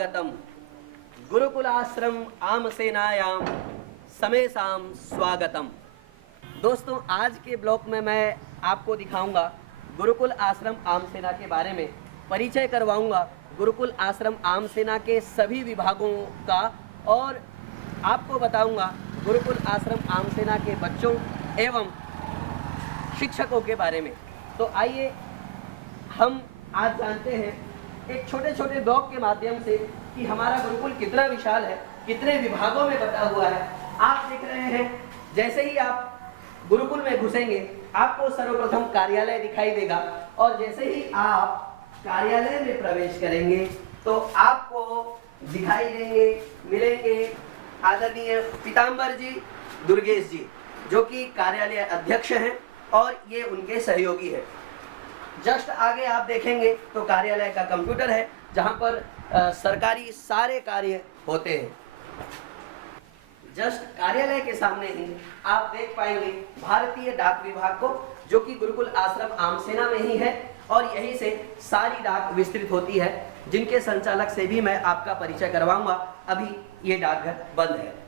स्वागतम। गुरुकुल आश्रम आमसेनायाम समेसाम स्वागतम। दोस्तों, आज के ब्लॉग में मैं आपको दिखाऊंगा गुरुकुल आश्रम आमसेना के बारे में, परिचय करवाऊंगा गुरुकुल आश्रम आमसेना के सभी विभागों का, और आपको बताऊंगा गुरुकुल आश्रम आमसेना के बच्चों एवं शिक्षकों के बारे में। तो आइए हम आज जानते हैं एक छोटे छोटे ब्लॉग के माध्यम से कि हमारा गुरुकुल कितना विशाल है, कितने विभागों में बटा हुआ है। आप देख रहे हैं, जैसे ही आप गुरुकुल में घुसेंगे आपको सर्वप्रथम कार्यालय दिखाई देगा, और जैसे ही आप कार्यालय में प्रवेश करेंगे तो आपको दिखाई देंगे, मिलेंगे आदरणीय पीताम्बर जी, दुर्गेश जी, जो कि कार्यालय अध्यक्ष हैं और ये उनके सहयोगी हैं। जस्ट आगे आप देखेंगे तो कार्यालय का कंप्यूटर है, जहां पर सरकारी सारे कार्य होते हैं। जस्ट कार्यालय के सामने ही आप देख पाएंगे भारतीय डाक विभाग को, जो कि गुरुकुल आश्रम आमसेना में ही है, और यहीं से सारी डाक विस्तृत होती है, जिनके संचालक से भी मैं आपका परिचय करवाऊंगा। अभी ये डाकघर बंद है।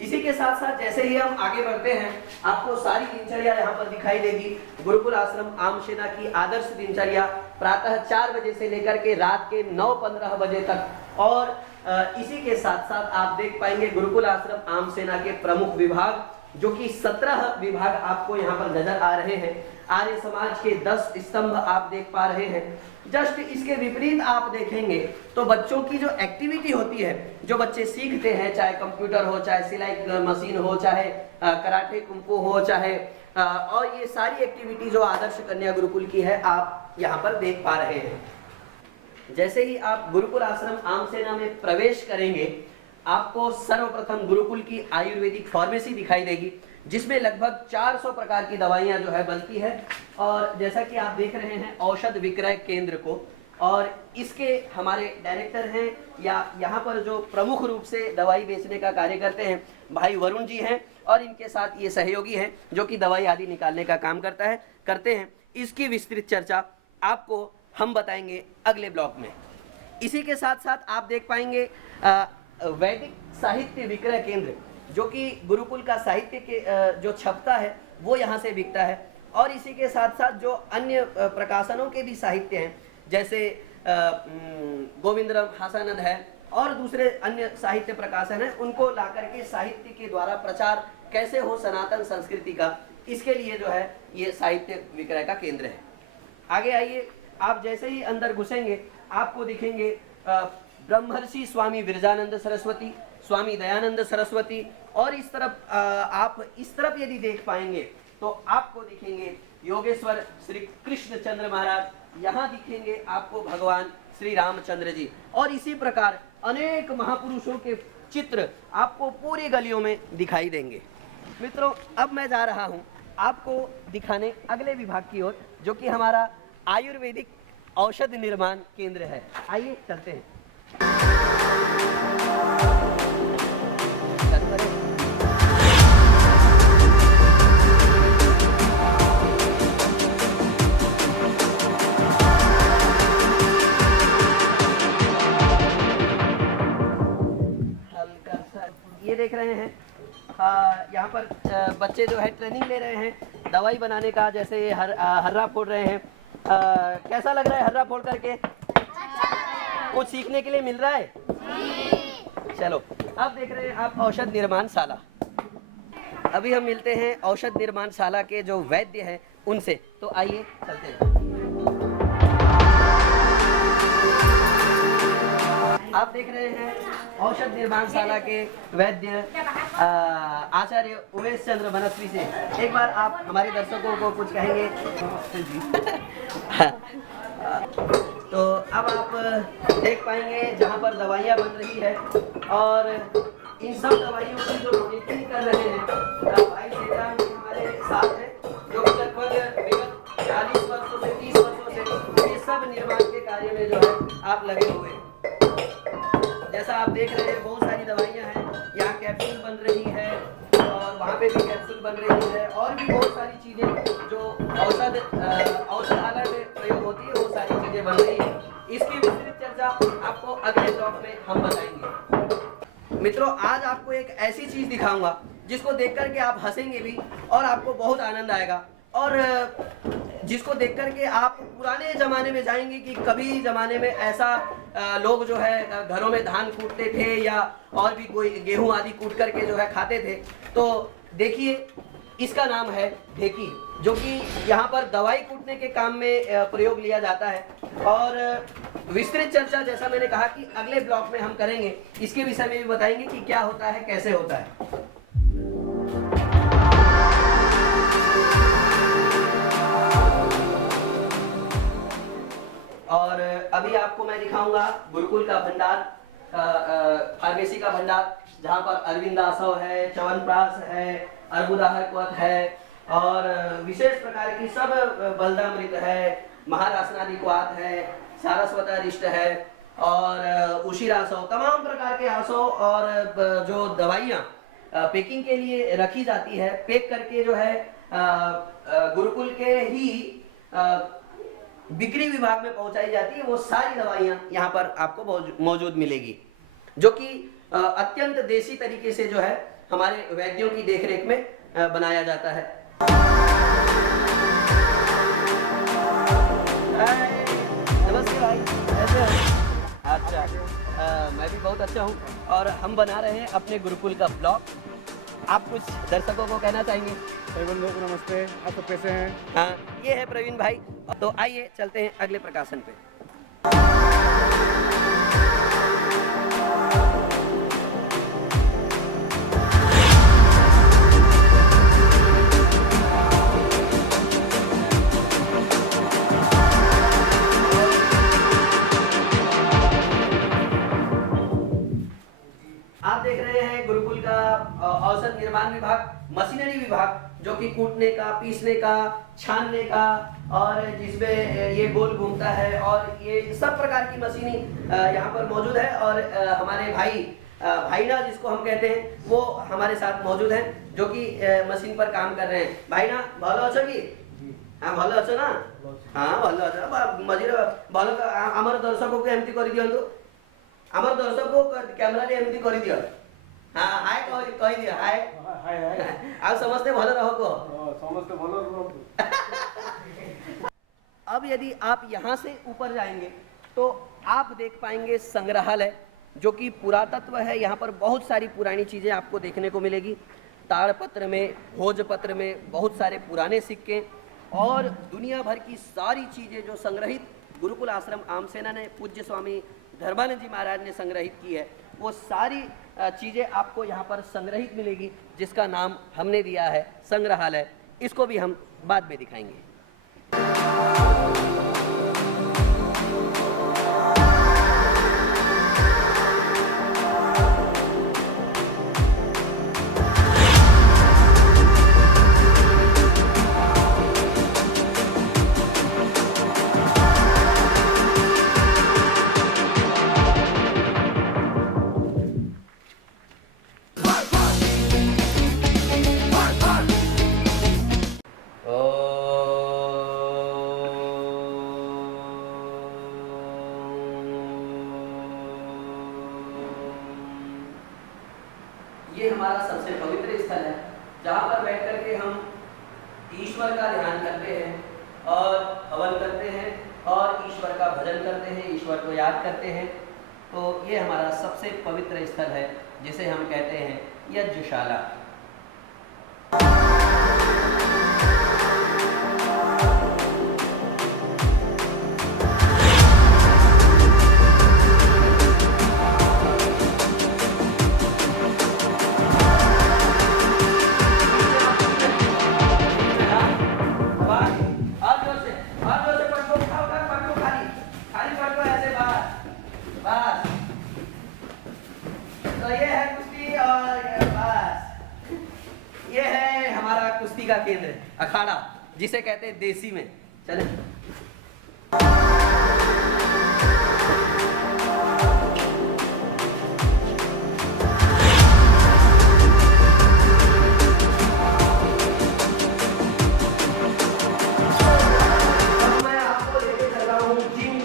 इसी के साथ साथ जैसे ही हम आगे बढ़ते हैं आपको सारी दिनचर्या यहाँ पर दिखाई देगी। गुरुकुल आश्रम आमसेना की आदर्श दिनचर्या प्रातः 4 बजे से लेकर के रात के 9:15 बजे तक, और इसी के साथ साथ आप देख पाएंगे गुरुकुल आश्रम आमसेना के प्रमुख विभाग, जो कि 17 विभाग आपको यहाँ पर नजर आ रहे हैं। आर्य समाज के 10 स्तंभ आप देख पा रहे हैं। जस्ट इसके विपरीत आप देखेंगे तो बच्चों की जो एक्टिविटी होती है, जो बच्चे सीखते हैं, चाहे कंप्यूटर हो, चाहे सिलाई मशीन हो, चाहे कराटे कुंफू हो, चाहे और ये सारी एक्टिविटी जो आदर्श कन्या गुरुकुल की है आप यहाँ पर देख पा रहे हैं। जैसे ही आप गुरुकुल आश्रम आमसेना में प्रवेश करेंगे आपको सर्वप्रथम गुरुकुल की आयुर्वेदिक फार्मेसी दिखाई देगी, जिसमें लगभग 400 प्रकार की दवाइयां जो है बनती है। और जैसा कि आप देख रहे हैं औषध विक्रय केंद्र को, और इसके हमारे डायरेक्टर हैं या यहाँ पर जो प्रमुख रूप से दवाई बेचने का कार्य करते हैं भाई वरुण जी हैं, और इनके साथ ये सहयोगी हैं जो कि दवाई आदि निकालने का काम करते हैं। इसकी विस्तृत चर्चा आपको हम बताएंगे अगले ब्लॉग में। इसी के साथ साथ आप देख पाएंगे वैदिक साहित्य विक्रय केंद्र, जो कि गुरुकुल का साहित्य के जो छपता है वो यहाँ से बिकता है, और इसी के साथ साथ जो अन्य प्रकाशनों के भी साहित्य हैं, जैसे गोविंदराम हासानंद है और दूसरे अन्य साहित्य प्रकाशन हैं, उनको ला करके साहित्य के द्वारा प्रचार कैसे हो सनातन संस्कृति का, इसके लिए जो है ये साहित्य विक्रय का केंद्र है। आगे आइए, आप जैसे ही अंदर घुसेंगे आपको दिखेंगे ब्रह्मर्षि स्वामी विरजानंद सरस्वती, स्वामी दयानंद सरस्वती, और इस तरफ आप इस तरफ यदि देख पाएंगे तो आपको दिखेंगे योगेश्वर श्री कृष्ण चंद्र महाराज, यहाँ दिखेंगे आपको भगवान श्री रामचंद्र जी, और इसी प्रकार अनेक महापुरुषों के चित्र आपको पूरी गलियों में दिखाई देंगे। मित्रों, अब मैं जा रहा हूँ आपको दिखाने अगले विभाग की ओर, जो कि हमारा आयुर्वेदिक औषध निर्माण केंद्र है। आइए चलते हैं। ये देख रहे हैं यहाँ पर बच्चे जो है ट्रेनिंग ले रहे हैं दवाई बनाने का, जैसे हर्रा फोड़ रहे हैं। कैसा लग रहा है हर्रा फोड़ करके? कुछ सीखने के लिए मिल रहा है? चलो, अब देख रहे हैं आप औषध निर्माणशाला। अभी हम मिलते हैं औषध निर्माणशाला के जो वैद्य हैं उनसे, तो आइए चलते हैं। आप देख रहे हैं औषध निर्माणशाला के वैद्य आचार्य उमेश चंद्र बनस्वी से। एक बार आप हमारे दर्शकों को कुछ कहेंगे? तो अब आप देख पाएंगे जहाँ पर दवाइयाँ बन रही है, और इन सब दवाइयों की जो मॉनिटरिंग कर रहे हैं भाई सीताराम जी हमारे साथ हैं, जो कि लगभग विगत 40 वर्षों से 30 वर्षों से ये सब निर्माण के कार्य में जो है आप लगे हुए हैं। जैसा आप देख रहे हैं बहुत सारी दवाइयाँ हैं, यहाँ कैप्सूल बन रही है और वहाँ पे भी कैप्सूल बन रही है, और भी बहुत सारी चीज़ें जो औषधालय में प्रयोग होती है वो सारी चीज़ें बन रही है। इसकी विस्तृत चर्चा आपको अगले ब्लॉग में ऐसी चीज दिखाऊंगा जिसको देख करके आप हंसेंगे भी और आपको बहुत आनंद आएगा, और जिसको देख करके आप पुराने ज़माने में जाएंगे कि कभी ज़माने में ऐसा लोग जो है घरों में धान कूटते थे या और भी कोई गेहूं आदि कूट करके जो है खाते थे। तो देखिए, इसका नाम है ढेकी, जो कि यहाँ पर दवाई कूटने के काम में प्रयोग लिया जाता है। और विस्तृत चर्चा जैसा मैंने कहा कि अगले ब्लॉक में हम करेंगे, इसके विषय में भी बताएंगे कि क्या होता है, कैसे होता है। और अभी आपको मैं दिखाऊंगा गुरुकुल का भंडार, फार्मेसी का भंडार, जहाँ पर अरविंदासव है, च्यवनप्राश है, अर्बुदाहर है और विशेष प्रकार की सब बलदामृत है, महारासनादि क्वाथ है, सारस्वतारिष्ट है और उशिरासव, तमाम प्रकार के आसव और जो दवाइयाँ पैकिंग के लिए रखी जाती है, पैक करके जो है गुरुकुल के ही बिक्री विभाग में पहुंचाई जाती है। वो सारी दवाइयाँ यहाँ पर आपको मौजूद मिलेगी, जो कि अत्यंत देसी तरीके से जो है हमारे वैद्यों की देखरेख में बनाया जाता है। नमस्ते भाई, कैसे हो? अच्छा, मैं भी बहुत अच्छा हूँ और हम बना रहे हैं अपने गुरुकुल का ब्लॉग। आप कुछ दर्शकों को कहना चाहेंगे? प्रवीण लोग नमस्ते, आप सब कैसे हैं? हाँ, ये है प्रवीण भाई। तो आइए चलते हैं अगले प्रकाशन पे। आप देख रहे हैं गुरुकुल का औषध निर्माण विभाग, मशीनरी विभाग, जो कि कूटने का, पीसने का, छानने का, और जिसमें ये गोल घूमता है और ये सब प्रकार की मशीनी यहाँ पर मौजूद है। और हमारे भाईना जिसको हम कहते हैं, वो हमारे साथ मौजूद हैं, जो कि मशीन पर काम कर रहे हैं। भाईना भालो अच्छो की? हाँ भालो अच्छो ना? हाँ भालो अच्छो। मझीरे भालो आमर दर्शकों को एमती कर दियंतु, आमर दर्शकों को कैमरा रे एमती कर दियो। हाँ हाय कह दियो, हाय हाय हाय आप समझते भलो रहो को? समझते भलो रहो। अब यदि आप यहाँ से ऊपर जाएंगे तो आप देख पाएंगे संग्रहालय, जो कि पुरातत्व है। यहाँ पर बहुत सारी पुरानी चीज़ें आपको देखने को मिलेगी। ताड़पत्र में, भोजपत्र में बहुत सारे पुराने सिक्के और दुनिया भर की सारी चीज़ें जो संग्रहित गुरुकुल आश्रम आमसेना ने, पूज्य स्वामी धर्मानंद जी महाराज ने संग्रहित की है, वो सारी चीज़ें आपको यहाँ पर संग्रहित मिलेगी, जिसका नाम हमने दिया है संग्रहालय। इसको भी हम बाद में दिखाएंगे। ये हमारा सबसे पवित्र स्थल है, जहाँ पर बैठ करके हम ईश्वर का ध्यान करते हैं और हवन करते हैं और ईश्वर का भजन करते हैं, ईश्वर को याद करते हैं। तो ये हमारा सबसे पवित्र स्थल है, जिसे हम कहते हैं यज्ञशाला। कुश्ती का केंद्र, अखाड़ा जिसे कहते हैं देसी में। चले मैं आपको लेके चल रहा हूँ जिम,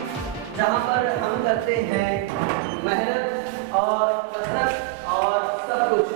जहाँ पर हम करते हैं मेहनत और कसरत और सब कुछ।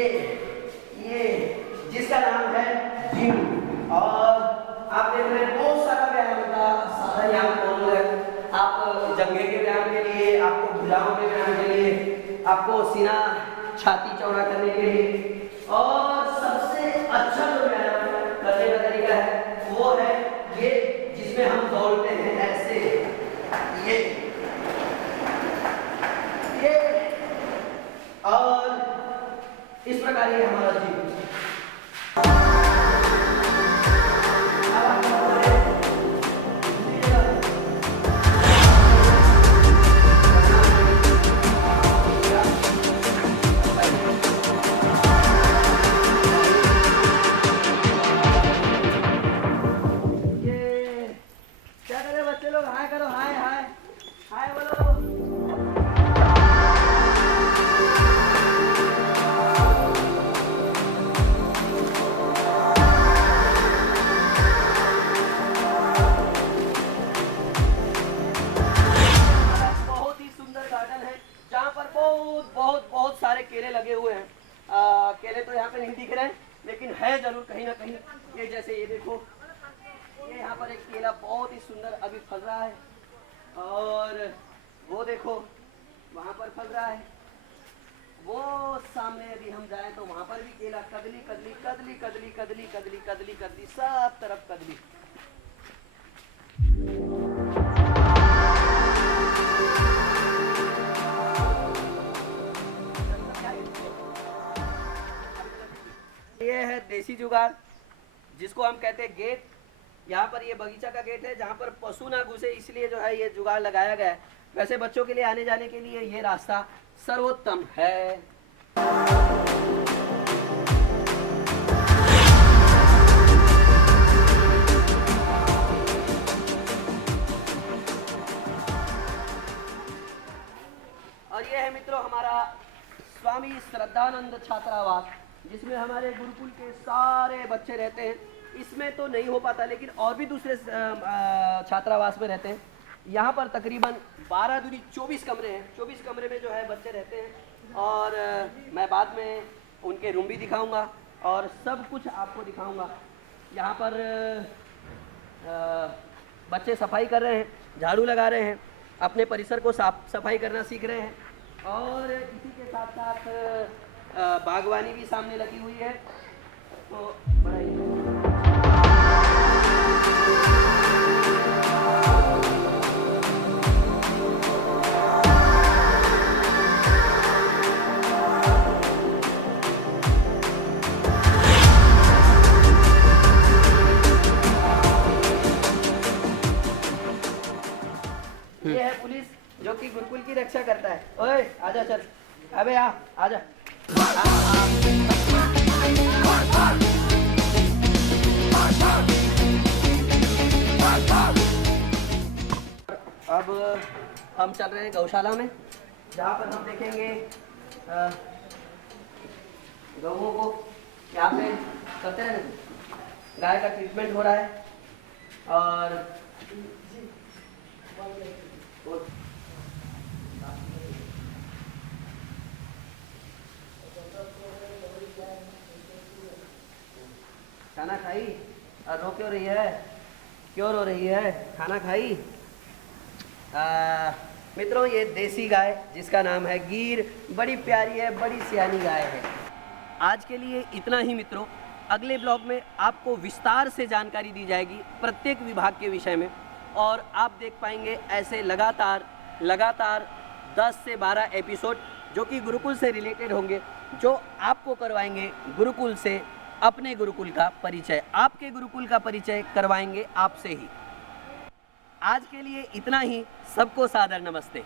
ये जिसका नाम है जिम। और आप देख रहे हैं बहुत सारा व्यायाम का साधन यहाँ पर मौजूद है। आप जंघे के व्यायाम के लिए, आपको भुजाओं के व्यायाम के लिए, आपको सीना छाती चौड़ा करने के लिए, और सबसे अच्छा जो व्यायाम करने का तरीका है वो है ये, जिसमें हम दौड़ते हैं ऐसे, ये और इस प्रकार ये हमारा जिम। क्या करे बच्चे लोग, हाय करो, हाय हाय हाय बोलो। बहुत ही सुंदर गार्डन है जहाँ पर बहुत सारे केले लगे हुए हैं। केले तो यहाँ पे नहीं दिख रहे हैं, लेकिन है जरूर कहीं ना कहीं। ये जैसे ये देखो, ये यहाँ पर एक केला बहुत ही सुंदर अभी फल रहा है, और वो देखो वहाँ पर फल रहा है। वो सामने यदि हम जाएं तो वहाँ पर भी केला, कदली कदली कदली कदली कदली कदली कदली कदली, सब तरफ कदली। ये है देसी जुगाड़, जिसको हम कहते हैं गेट। यहाँ पर ये बगीचा का गेट है जहाँ पर पशु ना घुसे, इसलिए जो है ये जुगाड़ लगाया गया है। वैसे बच्चों के लिए आने जाने के लिए ये रास्ता सर्वोत्तम है। और ये है मित्रों हमारा स्वामी श्रद्धानंद छात्रावास, जिसमें हमारे गुरुकुल के सारे बच्चे रहते हैं। इसमें तो नहीं हो पाता, लेकिन और भी दूसरे छात्रावास में रहते हैं। यहाँ पर तकरीबन 12 दूनी 24 कमरे हैं। 24 कमरे में जो है बच्चे रहते हैं, और मैं बाद में उनके रूम भी दिखाऊंगा और सब कुछ आपको दिखाऊंगा। यहाँ पर बच्चे सफाई कर रहे हैं, झाड़ू लगा रहे हैं, अपने परिसर को साफ सफाई करना सीख रहे हैं, और इसी के साथ साथ बागवानी भी सामने लगी हुई है। तो बड़ा ही ये है पुलिस, जो कि गुरुकुल की रक्षा करता है। ओए आजा चल, अबे आजा। अब हम चल रहे हैं गौशाला में, जहाँ पर हम देखेंगे गौओं को यहाँ पे करते हैं, गाय का ट्रीटमेंट हो रहा है। और खाना खाई और रो क्यों रही है, क्यों रो रही है, खाना खाई? मित्रों ये देसी गाय जिसका नाम है गिर, बड़ी प्यारी है, बड़ी सियानी गाय है। आज के लिए इतना ही मित्रों। अगले ब्लॉग में आपको विस्तार से जानकारी दी जाएगी प्रत्येक विभाग के विषय में, और आप देख पाएंगे ऐसे लगातार 10 से 12 एपिसोड जो कि गुरुकुल से रिलेटेड होंगे, जो आपको करवाएंगे गुरुकुल से अपने गुरुकुल का परिचय, आपके गुरुकुल का परिचय करवाएंगे आपसे ही। आज के लिए इतना ही। सबको सादर नमस्ते।